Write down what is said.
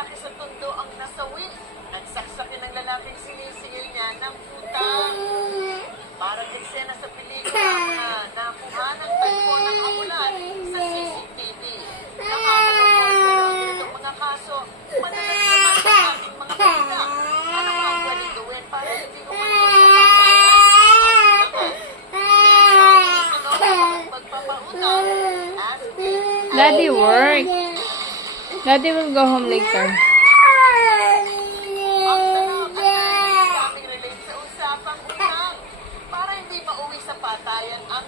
lalaki sa tundo ang nasawi. Nagsaksakin ng lalaking sinisingil niya ng utang. Parang eksena sa pelikula na nakuha ng tagpo ng amulan sa CCTV. Nakakalungkot pero ang ganitong mga kaso, madalas naman sa ating mga kanila. Ano ang pwedeng gawin para hindi ko Daddy work. Daddy will go home later. Para hindi pa uwi sa patayan Ang